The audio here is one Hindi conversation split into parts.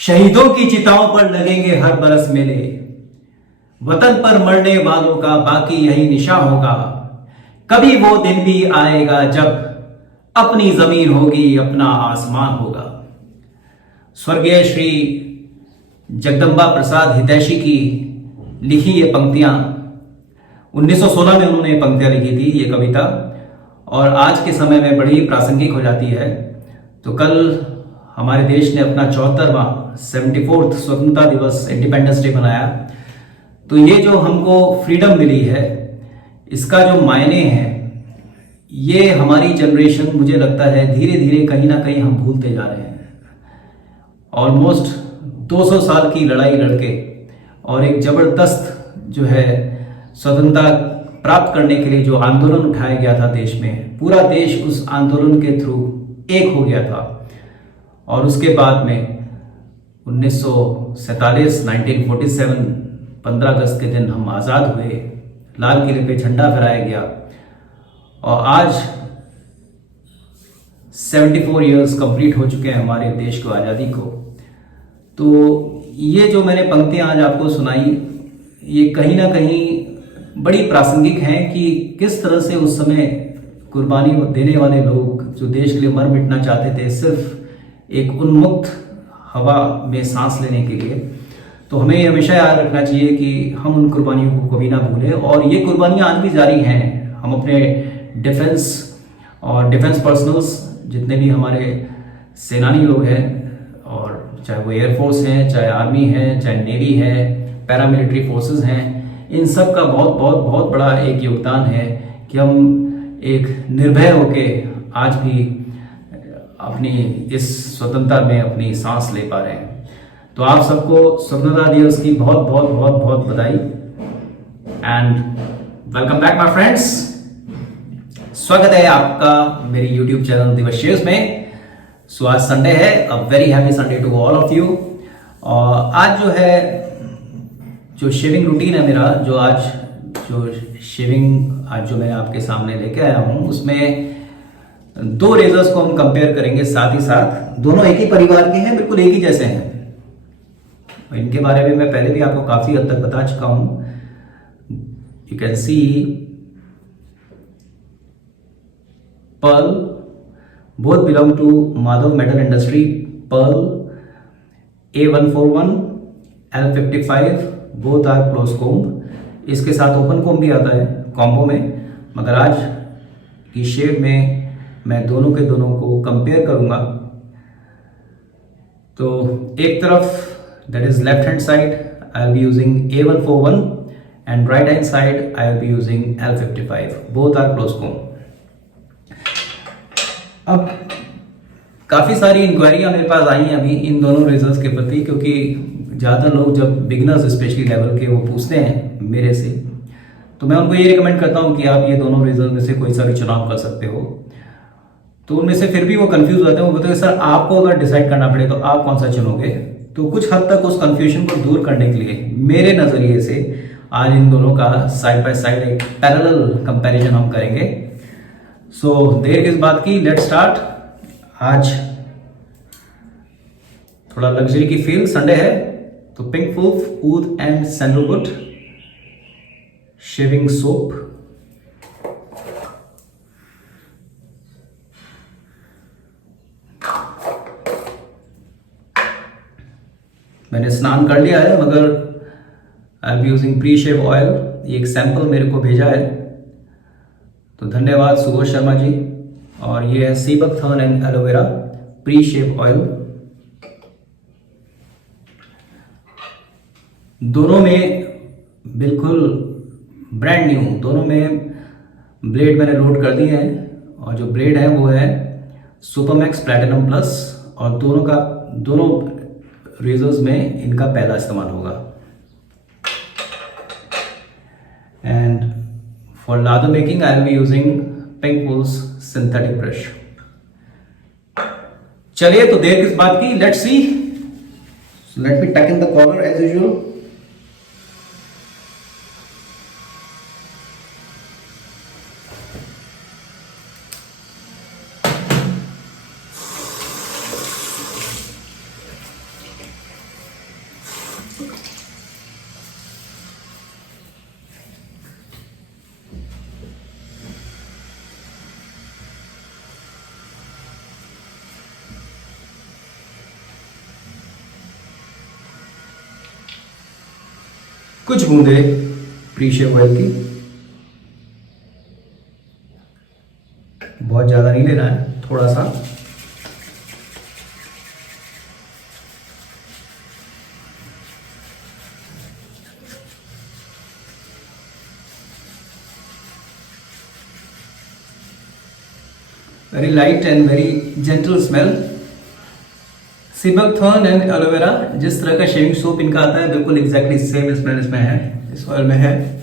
शहीदों की चिताओं पर लगेंगे हर बरस मेले। वतन पर मरने वालों का बाकी यही निशा होगा। कभी वो दिन भी आएगा जब अपनी जमीन होगी, अपना आसमान होगा। स्वर्गीय श्री जगदम्बा प्रसाद हितैषी की लिखी ये पंक्तियां 1916 में उन्होंने ये पंक्तियां लिखी थी, ये कविता, और आज के समय में बड़ी प्रासंगिक हो जाती है। तो कल हमारे देश ने अपना 74वां 74th स्वतंत्रता दिवस, इंडिपेंडेंस डे मनाया। तो ये जो हमको फ्रीडम मिली है, इसका जो मायने है, ये हमारी जनरेशन, मुझे लगता है धीरे धीरे कहीं ना कहीं हम भूलते जा रहे हैं। ऑलमोस्ट 200 साल की लड़ाई लड़के और एक जबरदस्त जो है स्वतंत्रता प्राप्त करने के लिए जो आंदोलन उठाया गया था देश में, पूरा देश उस आंदोलन के थ्रू एक हो गया था। और उसके बाद में 1947 1947 15 अगस्त के दिन हम आज़ाद हुए, लाल किले पे झंडा फहराया गया, और आज 74 इयर्स कंप्लीट हो चुके हैं हमारे देश को, आज़ादी को। तो ये जो मैंने पंक्तियां आज आपको सुनाई, ये कहीं ना कहीं बड़ी प्रासंगिक हैं कि किस तरह से उस समय कुर्बानी देने वाले लोग जो देश के लिए मर मिटना चाहते थे, सिर्फ एक उन्मुक्त हवा में सांस लेने के लिए। तो हमें ये हमेशा याद रखना चाहिए कि हम उन कुर्बानियों को कभी ना भूलें, और ये कुर्बानियां आज भी जारी हैं। हम अपने डिफेंस और डिफेंस पर्सनल्स, जितने भी हमारे सेनानी लोग हैं, और चाहे वो एयरफोर्स हैं, चाहे आर्मी है, चाहे नेवी है, पैरामिलिट्री फोर्सेस हैं, इन सब का बहुत बहुत बहुत बड़ा एक योगदान है कि हम एक निर्भय होके आज भी अपनी इस स्वतंत्रता में अपनी सांस ले पा रहे हैं। तो आप सबको स्वतंत्रता दिवस की बहुत बहुत बहुत बहुत बधाई and welcome back my friends. स्वागत है आपका मेरे YouTube चैनल दिवस शेयर्स में। सो आज संडे है, a very happy Sunday to all of you. और आज जो है, जो शेविंग रूटीन है मेरा, जो शेविंग आज जो मैं आपके सामने लेके आया हूं, उसमें दो रेजर्स को हम कंपेयर करेंगे। साथ ही साथ दोनों एक ही परिवार के हैं, बिल्कुल एक ही जैसे हैं। इनके बारे में मैं पहले भी आपको काफी हद तक बता चुका हूं। You can see Pearl, both belong to Madhav metal industry. Pearl A141 L55 both are close comb. इसके साथ ओपन कोम्ब भी आता है कॉम्बो में, मगर आज की शेव में मैं दोनों के दोनों को कंपेयर करूंगा। तो एक तरफ, that is left hand side, I'll be using A141 and right hand side I'll be using L55. Both are close comb. अब काफ़ी सारी इंक्वायरियाँ मेरे पास आई हैं अभी इन दोनों रेजर्स के प्रति, क्योंकि ज़्यादा लोग जब बिगनर्स स्पेशली लेवल के वो पूछते हैं मेरे से, तो मैं उनको ये रिकमेंड करता हूँ कि आप ये दोनों रेजर में से कोई सा भी चुनाव कर सकते हो। तो उनमें से फिर भी वो कंफ्यूज होते हैं। वो बोलते हैं सर, आपको अगर डिसाइड करना पड़े तो आप कौन सा चुनोगे? तो कुछ हद तक उस कंफ्यूजन को दूर करने के लिए मेरे नजरिए से आज इन दोनों का साइड बाय साइड एक पैरेलल कंपैरिजन हम करेंगे। सो देर किस बात की, लेट्स स्टार्ट। आज थोड़ा लग्जरी की फील, संडे है, तो pink wolf oud and sandalwood shaving soap. मैंने स्नान कर लिया है, मगर I am using pre shave oil. ये एक सैंपल मेरे को भेजा है, तो धन्यवाद सुबोध शर्मा जी। और ये है sea buckthorn and aloe vera pre shave oil. दोनों में बिल्कुल ब्रांड न्यू, दोनों में ब्लेड मैंने लोड कर दिए हैं, और जो ब्लेड है वो है सुपरमैक्स प्लैटिनम प्लस, और दोनों रेजर्स में इनका पहला इस्तेमाल होगा। And for lather making I will be using pink Wolves synthetic brush. चलिए, तो देर किस बात की, let's see. Let me tuck in the collar as usual. कुछ बूंदे प्रीशेव ऑयल की, बहुत ज़्यादा नहीं लेना है, थोड़ा सा। Very light and very gentle smell. Sea buckthorn and aloe vera, जिस तरह का शेविंग सोप इनका आता है बिल्कुल एग्जैक्टली सेम स्मेल इसमें है, इस ऑयल में है।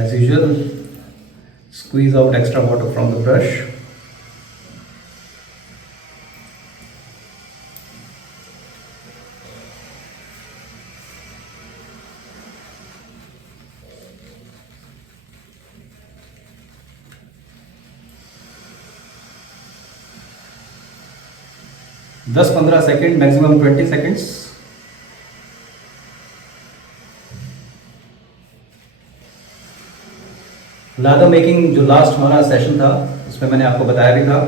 As usual, squeeze out extra water from the brush. दस 15 second, maximum 20 seconds. Lather making जो लास्ट हमारा सेशन था उसमें मैंने आपको बताया भी था,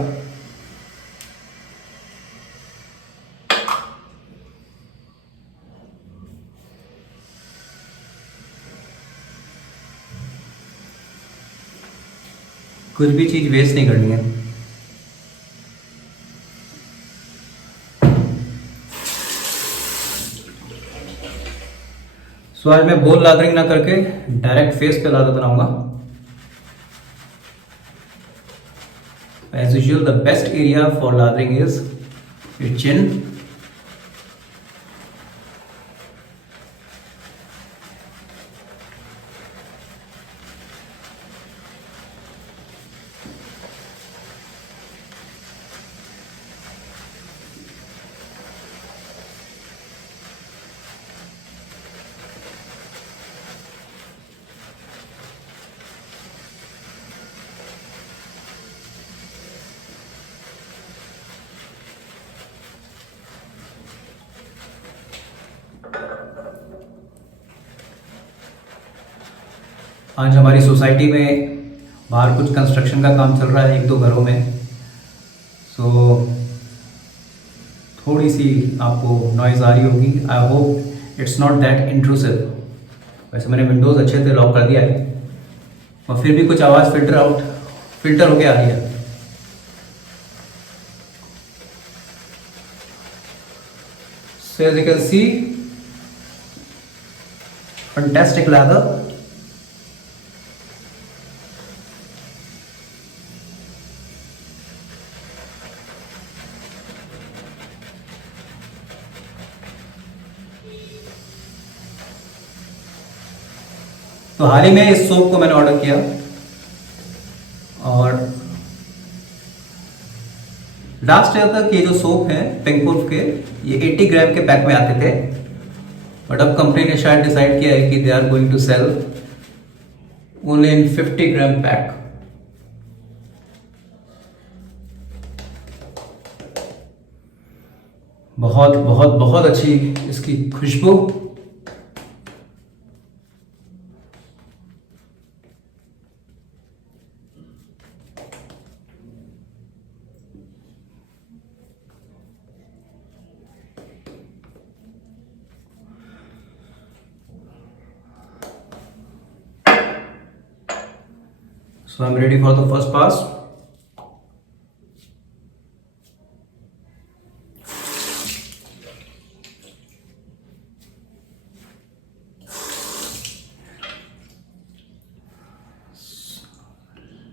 कुछ भी चीज वेस्ट नहीं करनी है। सो आज मैं बोल लादरिंग ना करके डायरेक्ट फेस पे लादर बनाऊंगा। As usual, the best area for lathering is your chin. आज हमारी सोसाइटी में बाहर कुछ कंस्ट्रक्शन का काम चल रहा है एक दो घरों में, सो थोड़ी सी आपको नॉइज़ आ रही होगी। I hope it's not that intrusive. वैसे मैंने विंडोज़ अच्छे से लॉक कर दिया है और फिर भी कुछ आवाज़ फिल्टर होके आ रही है। So as you can see, fantastic leather. तो हाल ही में इस सोप को मैंने ऑर्डर किया और लास्ट ईयर तक ये जो सोप है पेंकोर्फ के, ये 80 ग्राम के पैक में आते थे, बट अब कंपनी ने शायद डिसाइड किया है कि they are going to sell only in 50 gram pack. बहुत बहुत बहुत अच्छी इसकी खुशबू। So I'm ready for the first pass.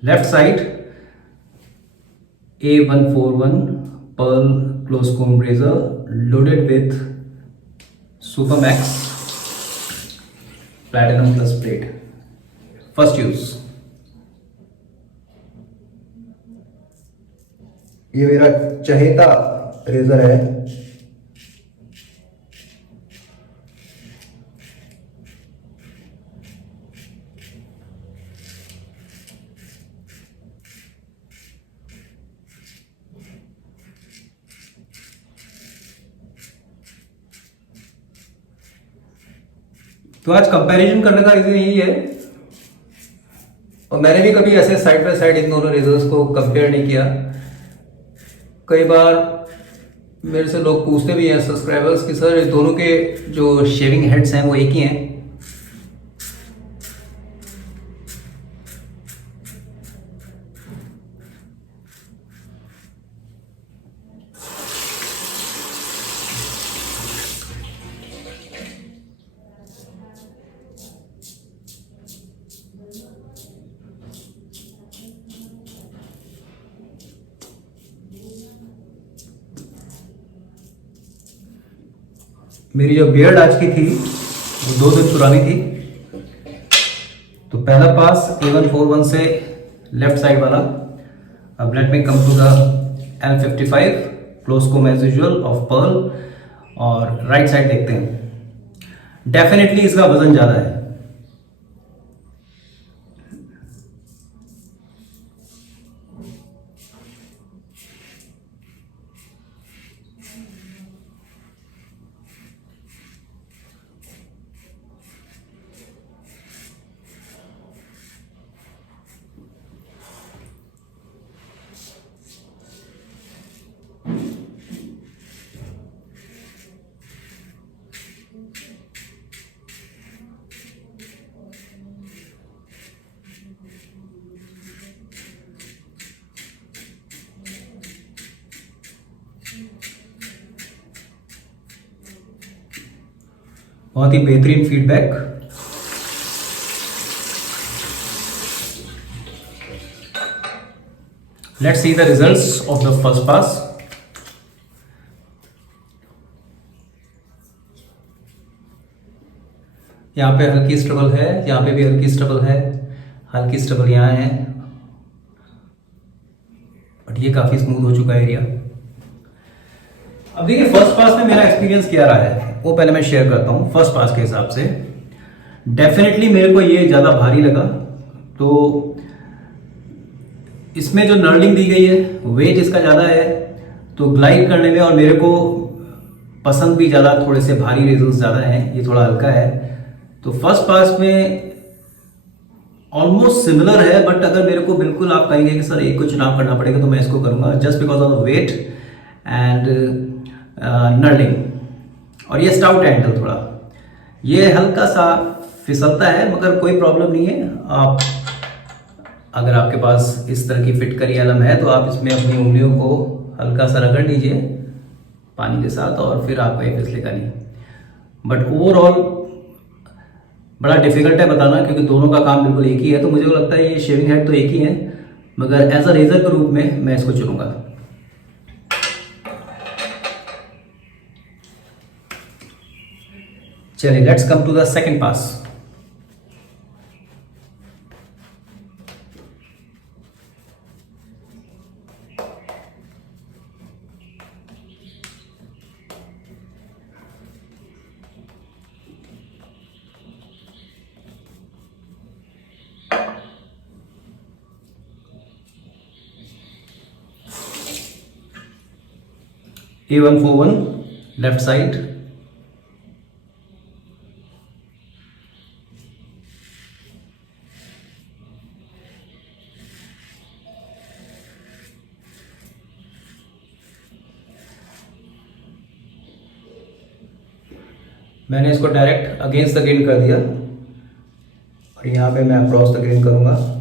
Left side A141 Pearl close comb razor loaded with Supermax Platinum Plus plate. First use. ये मेरा चहेता रेजर है। तो आज कंपैरिजन करने का रीजन यही है, और मैंने भी कभी ऐसे साइड बाय साइड इन दोनों रेजर्स को कंपेयर नहीं किया। कई बार मेरे से लोग पूछते भी हैं सब्सक्राइबर्स कि सर दोनों के जो शेविंग हेड्स हैं वो एक ही हैं। मेरी जो बियर्ड आज की थी वो 2 दिन पुरानी थी। तो पहला पास A141 से लेफ्ट साइड वाला। अब let me come to the L55 close comb as usual of Pearl, और राइट साइड देखते हैं। डेफिनेटली इसका वजन ज्यादा है। बहुत ही बेहतरीन feedback. Let's see the results of the first pass. यहां पे हल्की स्ट्रगल है, यहां पे भी हल्की स्ट्रगल है, हल्की स्ट्रगल यहां है, बट ये काफी स्मूथ हो चुका है एरिया। अब देखिए फर्स्ट पास में मेरा एक्सपीरियंस क्या रहा है वो पहले मैं शेयर करता हूं। फर्स्ट पास के हिसाब से डेफिनेटली मेरे को ये ज्यादा भारी लगा। तो इसमें जो नर्लिंग दी गई है वेट इसका ज्यादा है, तो ग्लाइड करने में और मेरे को पसंद भी ज्यादा, थोड़े से भारी रेजर्स ज्यादा हैं, ये थोड़ा हल्का है। तो फर्स्ट पास में ऑलमोस्ट सिमिलर है, बट अगर मेरे को बिल्कुल आप कहेंगे कि सर एक को चुनाव करना पड़ेगा तो मैं इसको करूंगा, just because of weight and knurling. और ये स्टाउट हैंडल थोड़ा ये हल्का सा फिसलता है, मगर कोई प्रॉब्लम नहीं है। आप अगर आपके पास इस तरह की फिटकरी एलम है तो आप इसमें अपनी उंगलियों को हल्का सा रगड़ लीजिए पानी के साथ, और फिर आपको ये फिसलेगा नहीं। बट ओवरऑल बड़ा डिफिकल्ट है बताना, क्योंकि दोनों का काम बिल्कुल एक ही है। तो मुझे लगता है ये शेविंग हेड तो एक ही है, मगर एज अ रेजर के रूप में मैं इसको चुनूंगा। चलिए let's come to the second pass. A141 left side, मैंने इसको डायरेक्ट अगेंस्ट द ग्रेन कर दिया, और यहाँ पे मैं अक्रॉस द ग्रेन करूंगा।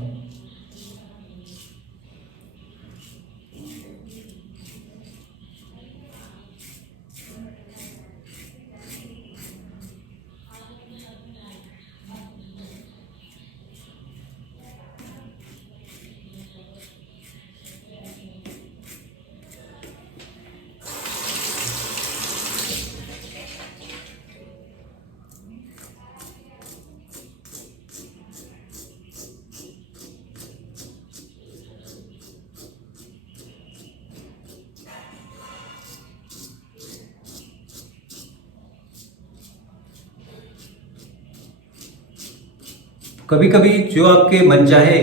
कभी कभी जो आपके मनचाहे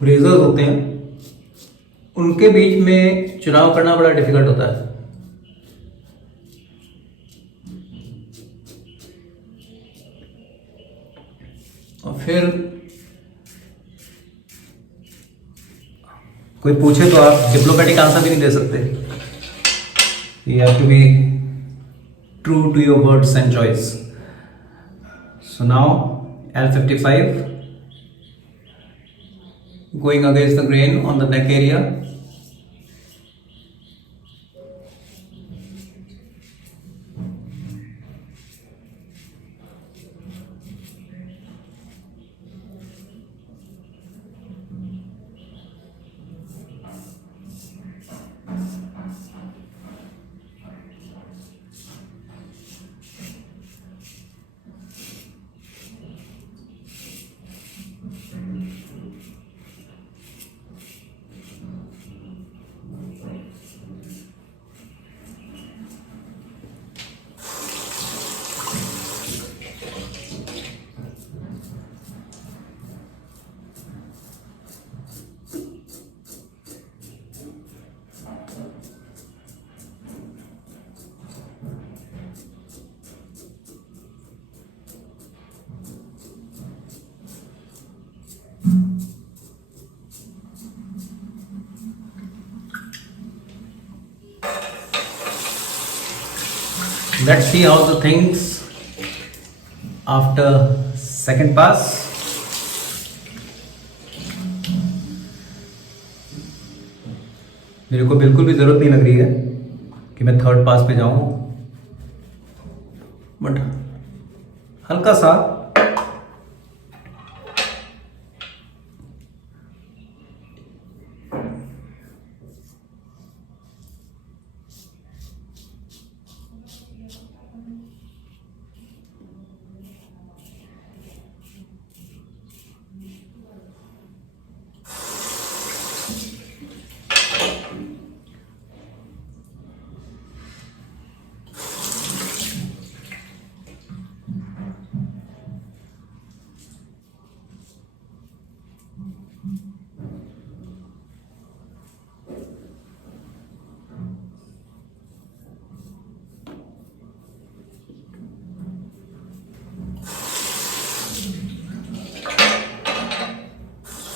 रेजर्स होते हैं उनके बीच में चुनाव करना बड़ा डिफिकल्ट होता है। और फिर कोई पूछे तो आप डिप्लोमेटिक आंसर भी नहीं दे सकते. You have to be true to your words and choice. So now L55 going against the grain on the neck area. Let's see how the things after second pass. मेरे को बिल्कुल भी जरूरत नहीं लग रही है कि मैं थर्ड पास पे जाऊं, बट हल्का सा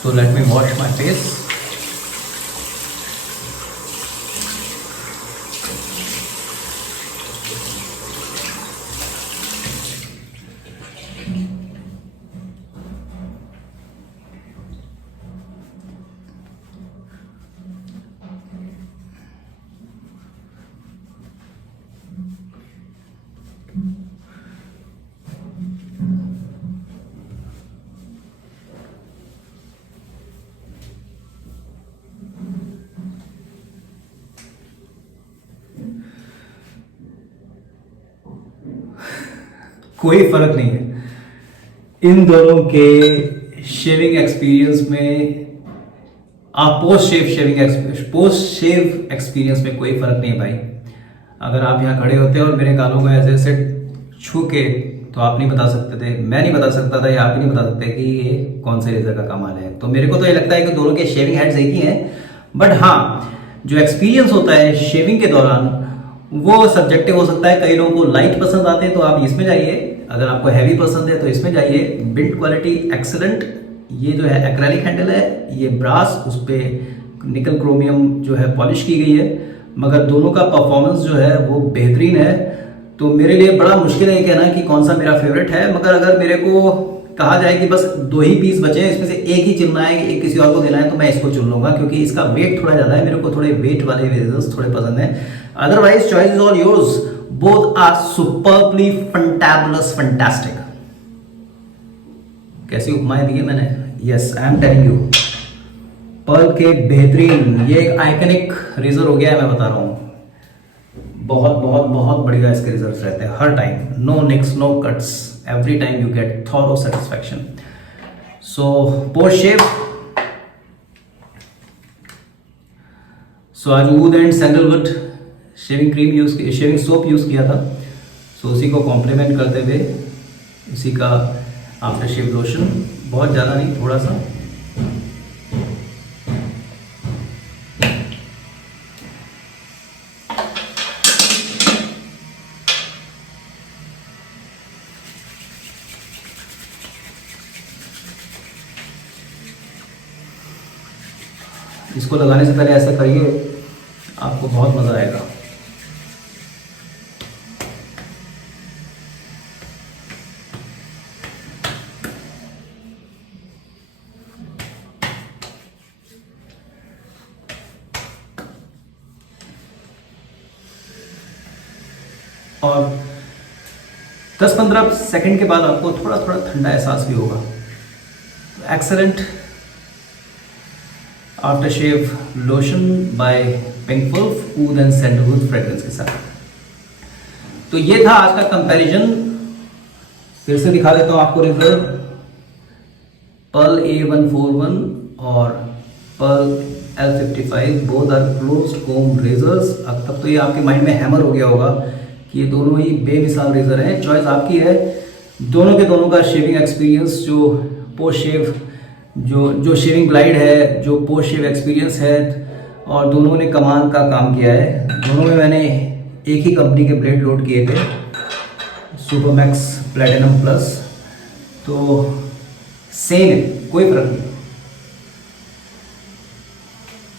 So let me wash my face. कोई फर्क नहीं है इन दोनों के शेविंग एक्सपीरियंस में. आप पोस्ट शेव एक्सपीरियंस में कोई फर्क नहीं है भाई. अगर आप यहाँ खड़े होते और मेरे गालों को ऐसे ऐसे छू के, तो आप नहीं बता सकते थे, मैं नहीं बता सकता था, या आप भी नहीं बता सकते कि ये कौन से रेजर का कमाल है. तो मेरे को तो ये लगता है कि दोनों के शेविंग हेड्स एक ही हैं, बट हाँ, जो एक्सपीरियंस होता है शेविंग के दौरान वो सब्जेक्टिव हो सकता है. कई लोगों को लाइट पसंद आते हैं तो आप इसमें जाइए, अगर आपको हैवी पसंद है तो इसमें जाइए. Build quality excellent. ये जो है एक्रेलिक हैंडल है, ये ब्रास, उस पर निकल क्रोमियम जो है पॉलिश की गई है, मगर दोनों का परफॉर्मेंस जो है वो बेहतरीन है. तो मेरे लिए बड़ा मुश्किल है कहना कि कौन सा मेरा फेवरेट है, मगर अगर मेरे को कहा जाए कि बस 2 ही पीस बचे हैं, इसमें से एक ही चुनना है, एक किसी और को देना है, तो मैं इसको चुन लूंगा क्योंकि इसका वेट थोड़ा ज़्यादा है. मेरे को थोड़े वेट वाले रेजर्स थोड़े पसंद हैं. Otherwise choice is all yours. Both are superbly fantabulous, fantastic. कैसी उपमाएं दी है मैंने. Yes, I am telling you, Pearl के बेहतरीन. ये एक आइकनिक रेजर हो गया है, मैं बता रहा हूँ. बहुत बहुत बहुत बढ़िया इसके रिजल्ट्स रहते हैं हर time. No nicks, no cuts, every time you get thorough satisfaction. So post shave. So आज wood and sandalwood shaving cream use, shaving soap use किया था. सो उसी को कॉम्प्लीमेंट करते हुए इसी का आफ्टर शेव लोशन, बहुत ज़्यादा नहीं, थोड़ा सा. इसको लगाने से पहले ऐसा करिए, आपको बहुत मज़ा आएगा। और 10-15 सेकंड के बाद आपको थोड़ा थोड़ा ठंडा एहसास भी होगा। Excellent aftershave lotion by pink wolf oud and sandalwood fragrance के साथ। तो ये था आज का कंपैरिजन। फिर से दिखा देता हूँ आपको रिजल्ट। पर्ल A141 और Pearl L55 both are closed comb razors. अब तब तो ये आपके माइंड में हैमर हो गया होगा कि ये दोनों ही बेमिसाल रेजर हैं। चॉइस आपकी है। दोनों के दोनों का शेविंग एक्सपीरियंस, जो पोस्ट शेव जो शेविंग ग्लाइड है, जो पोस्ट शेव एक्सपीरियंस है, और दोनों ने कमाल का काम किया है। दोनों में मैंने एक ही कंपनी के ब्लेड लोड किए थे, सुपरमैक्स प्लैटिनम प्लस। तो सेम है, कोई फर्क नहीं।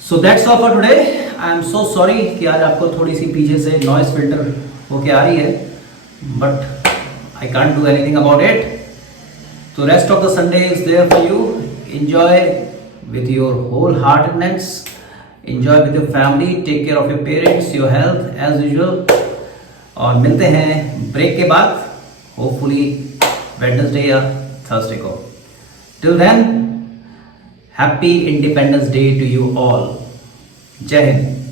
So that's all for today. I am so sorry कि आज आपको थोड़ी सी पीछे से नॉइस फिल्टर होके आ रही है, but I can't do anything about it. तो rest of the Sunday is there for you. Enjoy with your wholeheartedness, enjoy with your family, take care of your parents, your health as usual. और मिलते हैं ब्रेक के बाद, होपफुली वेडनेसडे या थर्सडे को। Till then, happy Independence Day to you all. Jai Hind.